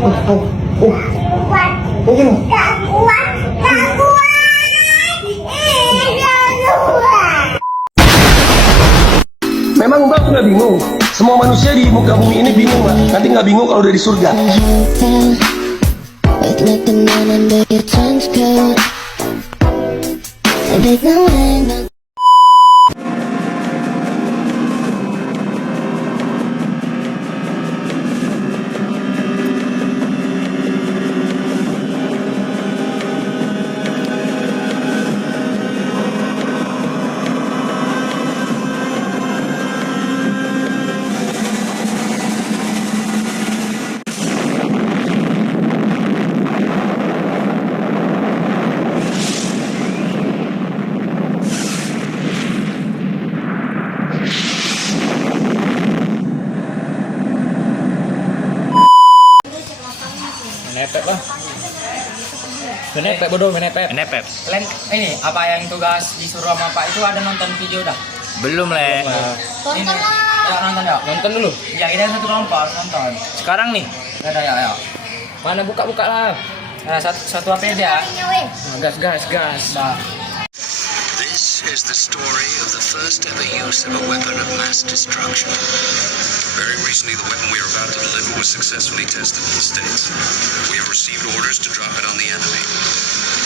Memang Mbak nggak bingung. Semua manusia di muka bumi ini bingung, Mbak. Nanti nggak bingung kalau udah di surga. Menepet lah. Menepet bodoh, menepet. Menepet. Kalian ini apa yang tugas disuruh sama Pak itu ada nonton video dah? Belum, Le. Ini, ya nonton ya. Nonton dulu. Ya kita satu kelompok harus nonton. Sekarang nih. Ada ya. Mana buka-buka lah. Nah, satu apa aja? Gas, gas, gas. Nah, This is the story of the first ever use of a weapon of mass destruction. Very recently, the weapon we are about to deliver was successfully tested in the States. We have received orders to drop it on the enemy.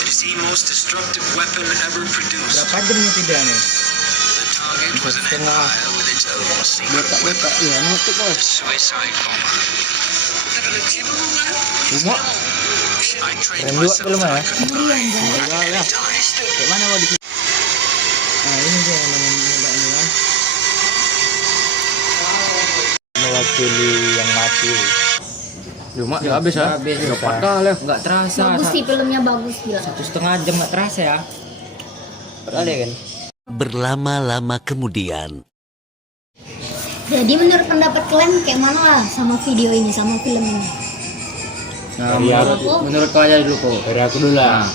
It is the most destructive weapon ever produced. Berapa jamnya tidaknya? The target was an empire with its own secret weapon, the suicide bomber. Cuma I trained keren juga myself belum to ya? hypnotize. Kayak mana mau di Nah, ini dia namanya mudanya kan. Mewakili yang mati. Cuma ya habis ya. habis. Enggak patah lah. Enggak terasa. Bagus sih, filmnya bagus gila. 1,5 jam nggak terasa ya. Padahal ya kan. Berlama-lama kemudian. Jadi menurut pendapat kalian kayak mana lah sama video ini, sama film ini? Nah, Dari menurut kau aja dulu kok. Dari aku dulu lah.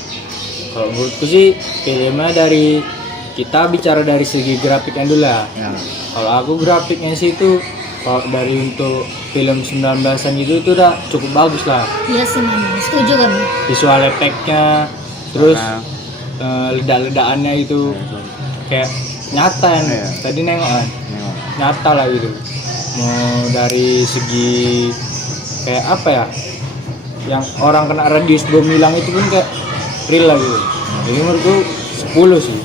Kalau menurutku sih filmnya dari kita bicara dari segi grafiknya dulu lah. Ya. Kalau aku grafiknya sih itu kalau dari untuk film 19-an gitu itu udah cukup bagus lah. Iya sih memang, setuju kan? Visual efeknya, terus ledak-ledakannya itu kayak nyata kan. Tadi nengok kan, nyata lah gitu. Mau dari segi kayak apa ya, yang orang kena radius bom hilang itu pun kayak real lah gitu. Jadi menurutku 10 sih.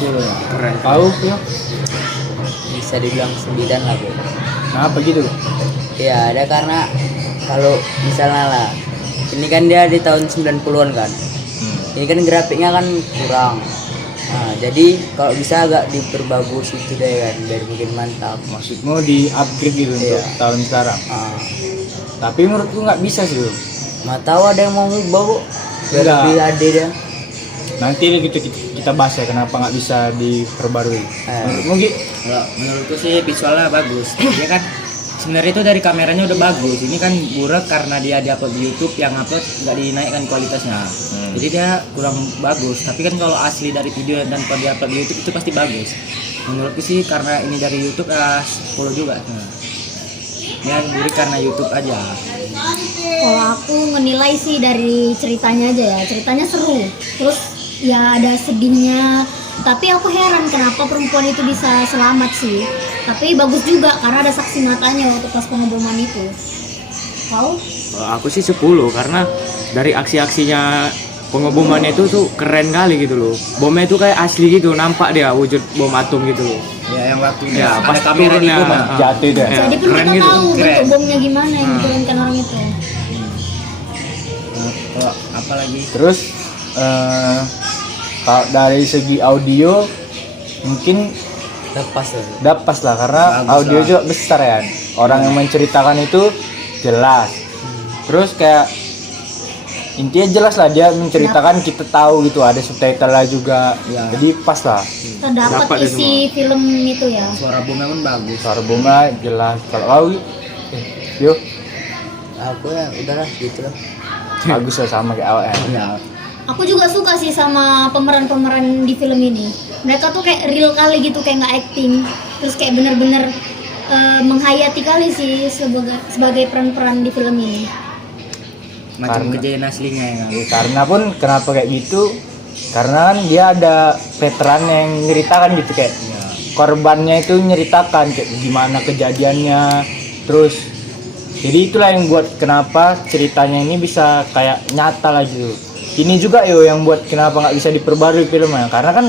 10 ya. Keren. Tahu ya? Bisa dibilang 9 lah bro. Kenapa gitu? Ya ada karena kalau misalnya lah ini kan dia di tahun 90-an kan. Ini kan grafiknya kan kurang. Nah, jadi kalau bisa agak diperbagus itu deh kan biar makin mantap. Maksudmu di upgrade gitu untuk Iya. tahun sekarang. Ah, Tapi menurutku nggak bisa sih bro. nggak tahu ada yang mau ngubah kok. Biar Enggak. lebih HD dia. Nanti kita bahas ya kenapa nggak bisa diperbarui. Menurutmu Gi? Kalau menurutku sih visualnya bagus. Dia kan sebenarnya itu dari kameranya udah bagus. Ini kan buruk karena dia diupload di YouTube, yang upload nggak dinaikkan kualitasnya. Jadi dia kurang bagus. Tapi kan kalau asli dari video dan kalau diupload di YouTube itu pasti bagus. Menurutku sih karena ini dari YouTube 10 juga. Dia buruk karena YouTube aja. Kalau aku menilai sih dari ceritanya aja ya, ceritanya seru. Terus ya ada sedihnya. Tapi aku heran kenapa perempuan itu bisa selamat sih. Tapi bagus juga karena ada saksi matanya waktu pas pengeboman itu. Kau? Kalau aku sih 10 karena dari aksi-aksinya pengebomannya itu tuh keren kali gitu loh. Bomnya itu kayak asli gitu, nampak dia wujud bom atom gitu loh. Ya yang waktu Ya, ada pas kamera di turunnya, rumah. Jatuh deh. Ya, Jadi pun keren kita gitu, tahu keren. bentuk bomnya gimana yang diturunkan orang itu. Kalau apa lagi? Terus kalau dari segi audio mungkin Lepas ya. dapat lah karena Bagus audio lah. juga besar ya. Orang yang menceritakan itu jelas. Terus kayak intinya jelas lah dia menceritakan, kita tahu gitu, ada subtitle lah juga. Ya. Jadi pas lah. Terdapat Dapat deh isi film itu ya. Suara bomnya pun bagus. Suara bomnya jelas. Kalau kau yuk Aku ya udahlah gitu lah. bagus lah sama kayak awal. Ya. Aku juga suka sih sama pemeran-pemeran di film ini. Mereka tuh kayak real kali gitu, kayak nggak acting. Terus kayak bener-bener menghayati kali sih sebagai peran-peran di film ini. macam Karena- kejadian aslinya ya kan. Karena pun kenapa kayak gitu, karena kan dia ada veteran yang nyeritakan gitu kayak korbannya itu nyeritakan kayak gimana kejadiannya, terus jadi itulah yang buat kenapa ceritanya ini bisa kayak nyata lah gitu. Ini juga yang buat kenapa nggak bisa diperbarui filmnya, karena kan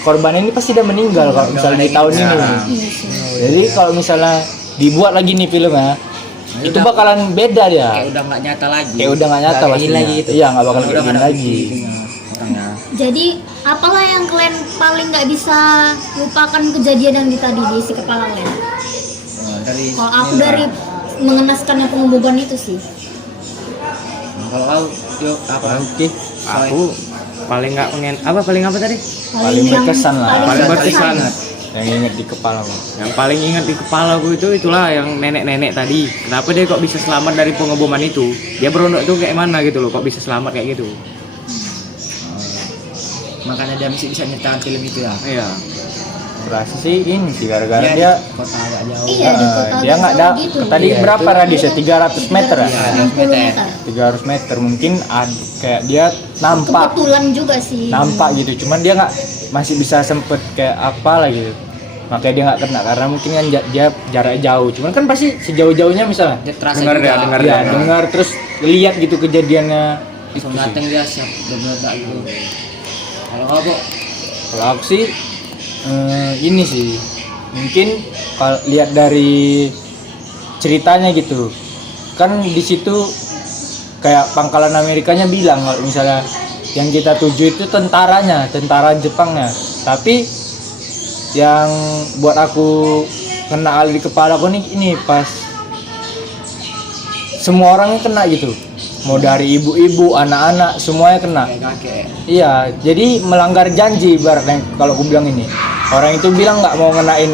korban ini pasti udah meninggal kalau misalnya di tahun ini. Iya sih. Jadi kalau misalnya dibuat lagi nih filmnya, itu bakalan beda dia. Kayak udah nggak nyata lagi. Kayak udah nggak nyata Nggak kayak pastinya. lagi gitu. Iya, nggak bakal Udah kayak nggak gini ada lagi. buktinya orangnya. Jadi apalah yang kalian paling nggak bisa lupakan kejadian yang di tadi di isi kepala kalian? Dari Kalau aku dari mengenaskannya pengeboman itu sih. kalau kau yuk apa? Oke, Aku paling nggak paling apa tadi? Paling yang berkesan lah. Paling berkesan. Yang ingat di kepalamu. Yang paling ingat di kepalaku itu itulah yang nenek-nenek tadi. Kenapa dia kok bisa selamat dari pengeboman itu? Dia berontak itu kayak mana gitu loh, kok bisa selamat kayak gitu? Makanya dia masih bisa nyeritakan film itu ya. Iya. Berasa sih ini sih gara-gara Dia dia di kota agak jauh. Iya di kota dia nggak ada jauh gitu. tadi Iya, berapa itu- radiusnya 300 meter ya? 60 meter. 300 meter mungkin kayak dia nampak Kebetulan juga sih. gitu, cuman dia nggak masih bisa sempet kayak apa lah gitu, makanya dia nggak kena karena mungkin kan dia jarak jauh, cuman kan pasti sejauh-jauhnya misalnya Dia terasa Dengar juga. dia, dengar ya dia. dengar terus lihat gitu kejadiannya itu Langsung sih. datang dia siap udah meledak gitu. Kalau kau Bo, Kalau aku sih ini sih mungkin kalau lihat dari ceritanya gitu kan di situ kayak pangkalan Amerikanya bilang kalau misalnya yang kita tuju itu tentara Jepangnya, tapi yang buat aku kena al di kepala aku nih ini pas semua orangnya kena gitu, mau dari ibu-ibu, anak-anak semuanya kena. kayak kakek. Iya, jadi melanggar janji ibaratnya kalau aku bilang ini. Orang itu bilang nggak mau ngenain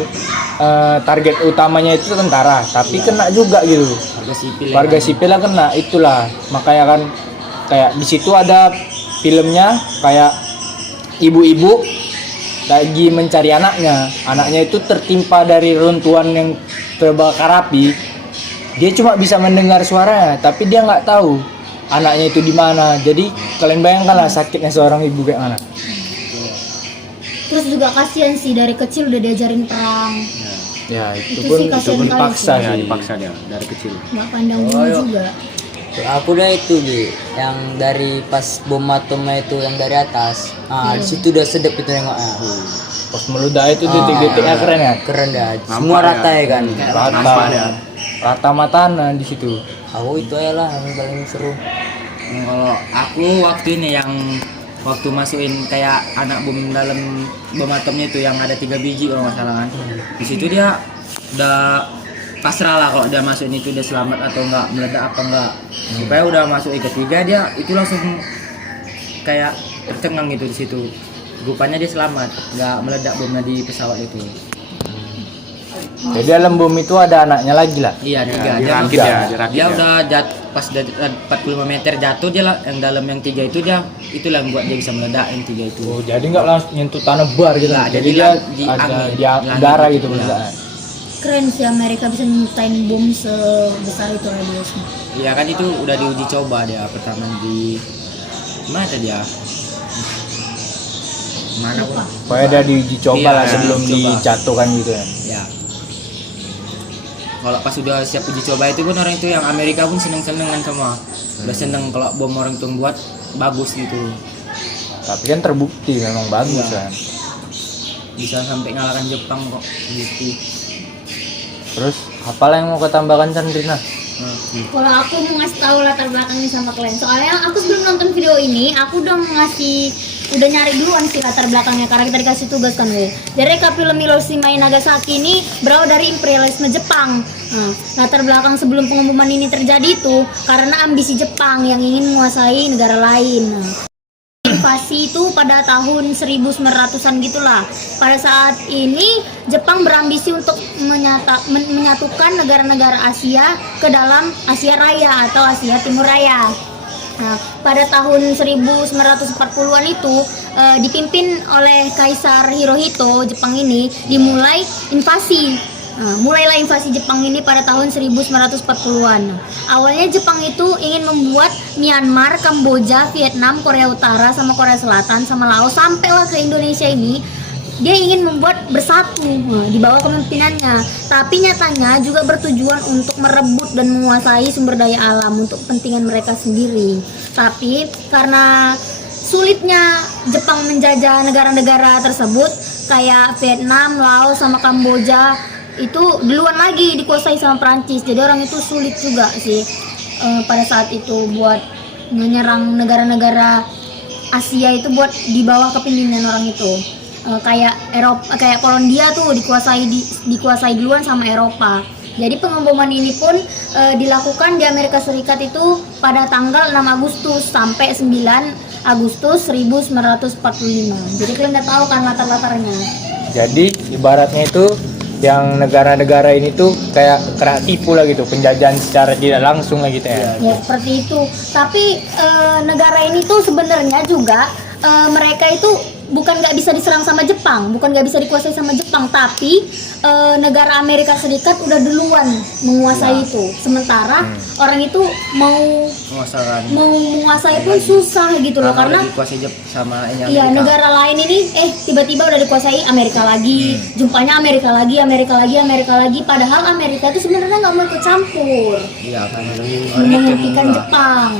target utamanya itu tentara, tapi kena juga gitu. Warga sipil. ya Warga kan? sipilnya kena, itulah. Makanya kan kayak di situ ada filmnya kayak ibu-ibu lagi mencari anaknya. Anaknya itu tertimpa dari runtuhan yang terbakar api. Dia cuma bisa mendengar suaranya, tapi dia nggak tahu anaknya itu di mana. Jadi kalian bayangkanlah sakitnya seorang ibu kayak mana. Terus juga kasihan sih dari kecil udah diajarin perang. Ya itu Itu pun sih kasihan kali dipaksa Ya, sih. dipaksa dia dari kecil. Nggak pandang bulu juga. Aku udah itu Ji, yang dari pas bom atomnya itu yang dari atas. Nah, di situ udah sedep itu nengoknya. Pas meledak itu detik-detiknya keren ya. Keren dah. Semua Nampak rata ya kan. Nampak dia. Rata matana di situ. Aku itu aja lah yang paling seru. Kalau aku waktu ini yang waktu masukin kayak anak bom dalam bom atomnya itu yang ada 3 biji kalau nggak salah kan. Di situ dia udah pasrah lah kalau dia masukin itu dia selamat atau enggak, meledak apa enggak. Supaya udah masuk ketiga dia itu langsung kayak tercengang gitu di situ. Rupanya dia selamat, nggak meledak bomnya di pesawat itu. Jadi dalam bom itu ada anaknya lagi lah. Iya, Ya, 3. dirakit ya, dirakit Dia ya. udah pas 45 meter jatuh dia lah, yang dalam yang 3 itu dia itulah yang buat dia bisa meledak yang 3 itu. Oh, jadi nggak langsung nyentuh tanah bar gitu. Nggak, Jadi jadi dia di ada angin, di langit udara gitu, gitu ya. meledaknya. Keren sih Amerika bisa nyiptain bom sebesar itu radiusnya. Iya kan itu udah diuji coba dia pertama di mana tadi ya? Mana pun. Pokoknya ada diuji coba Iya, lah sebelum diuji coba. dijatuhkan gitu ya. Ya. Kalau pas udah siap uji coba itu pun orang itu yang Amerika pun seneng-seneng kan semua. Udah seneng kalau bom orang itu buat bagus gitu. Tapi kan terbukti memang bagus Iya. kan. Bisa sampai ngalahkan Jepang kok gitu. Terus apalah yang mau kau tambahkan Chandrina? Kalau aku mau ngasih tahu latar belakangnya sama kalian, soalnya aku sebelum nonton video ini, aku udah nyari duluan sih latar belakangnya karena kita dikasih tugas kan gue. Jadi film Hiroshima dan Nagasaki ini berawal dari imperialisme Jepang. Nah, latar belakang sebelum pengumuman ini terjadi itu karena ambisi Jepang yang ingin menguasai negara lain. Nah, invasi itu pada tahun 1900-an gitulah. Pada saat ini Jepang berambisi untuk menyatukan negara-negara Asia ke dalam Asia Raya atau Asia Timur Raya. Nah, pada tahun 1940-an itu dipimpin oleh Kaisar Hirohito, Jepang ini dimulai invasi. Nah, mulailah invasi Jepang ini pada tahun 1940-an. Awalnya Jepang itu ingin membuat Myanmar, Kamboja, Vietnam, Korea Utara, sama Korea Selatan, sama Laos, sampailah ke Indonesia ini. Dia ingin membuat bersatu di bawah kepemimpinannya, tapi nyatanya juga bertujuan untuk merebut dan menguasai sumber daya alam untuk kepentingan mereka sendiri. Tapi karena sulitnya Jepang menjajah negara-negara tersebut kayak Vietnam, Laos, sama Kamboja, itu duluan lagi dikuasai sama Prancis. Jadi orang itu sulit juga sih pada saat itu buat menyerang negara-negara Asia itu buat di bawah kepemimpinan orang itu. Kayak Eropa, kayak Polandia tuh dikuasai duluan sama Eropa. Jadi pengeboman ini pun dilakukan di Amerika Serikat itu pada tanggal 6 Agustus sampai 9 Agustus 1945. Jadi kalian udah tahu kan latar-latarnya. Jadi ibaratnya itu yang negara-negara ini tuh kayak kena tipu lah gitu, penjajahan secara tidak langsung lah gitu ya. Ya seperti itu. Tapi negara ini tuh sebenarnya juga mereka itu bukan nggak bisa diserang sama Jepang, bukan nggak bisa dikuasai sama Jepang, tapi negara Amerika Serikat udah duluan menguasai itu. Sementara orang itu mau menguasai pun susah gitu loh, karena dikuasai sama iya negara lain ini tiba-tiba udah dikuasai Amerika lagi, jumpanya Amerika lagi, padahal Amerika itu sebenarnya nggak mau ikut campur, menghentikan Jepang.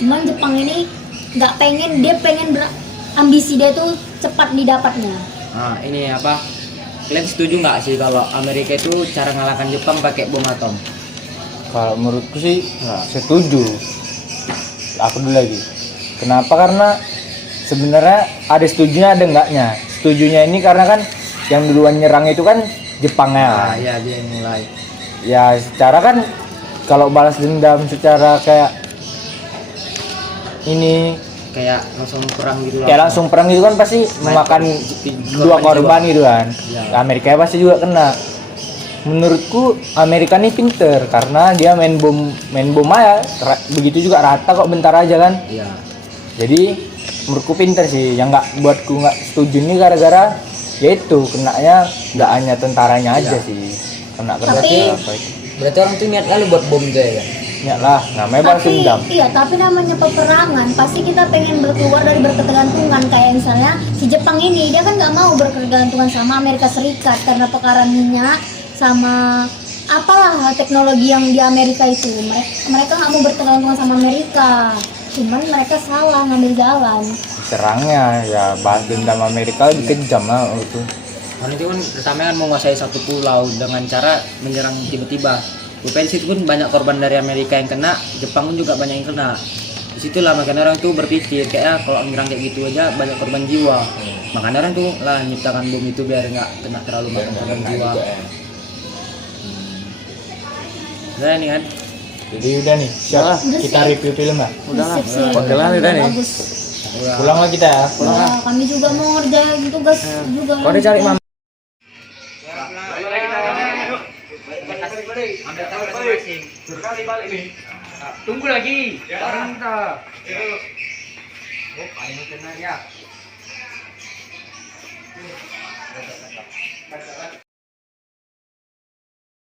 Cuman Jepang ini nggak pengen, dia pengen ambisi dia tuh cepat didapatnya. Nah, ini apa? Kalian setuju nggak sih kalau Amerika itu cara ngalahkan Jepang pakai bom atom? Kalau menurutku sih setuju. Aku dulu lagi. Kenapa? Karena sebenarnya ada setujunya ada enggaknya. Setujunya ini karena kan yang duluan nyerang itu kan Jepangnya. Iya, dia yang mulai. Ya secara kan kalau balas dendam secara kayak ini kayak langsung perang gitu kayak langsung perang gitu kan pasti memakan dua korban gitu kan. Ya. Amerika pasti juga kena. Menurutku Amerika ini pinter karena dia main bom aja begitu juga rata kok bentar aja kan. Iya. Jadi menurutku pinter sih. Yang buatku nggak setuju ini gara-gara yaitu kenanya nggak hanya tentaranya aja sih, kena kerja apa itu. Berarti orang tuh niat kali buat bom tuh ya kan? Ya lah, namanya balas dendam. Iya, tapi namanya peperangan pasti kita pengen keluar dari berketergantungan. Kayak misalnya si Jepang ini, dia kan nggak mau berketergantungan sama Amerika Serikat karena perkara minyak sama apalah teknologi yang di Amerika itu. Mereka nggak mau berketergantungan sama Amerika, cuman mereka salah ngambil jalan. Serangnya ya balas dendam Amerika lebih kejam lah itu. Karena itu kan pertama kan menguasai satu pulau dengan cara menyerang tiba-tiba. Rupanya situ pun banyak korban dari Amerika yang kena, Jepang pun juga banyak yang kena. Disitulah makanya orang tuh berpikir kayak kalau menyerang kayak gitu aja banyak korban jiwa. Makanya orang tuh lah nyiptakan bom itu biar nggak kena terlalu banyak korban jiwa. Udah nih kan? Jadi udah nih, siap kita review film lah. Udah Pengalaman udah nih. Pulang lah kita ya. Ya, kami juga mau ngerjain tugas juga. Kau udah cari mama. Tunggu lagi. Barang kita. Oh, paling kena ya.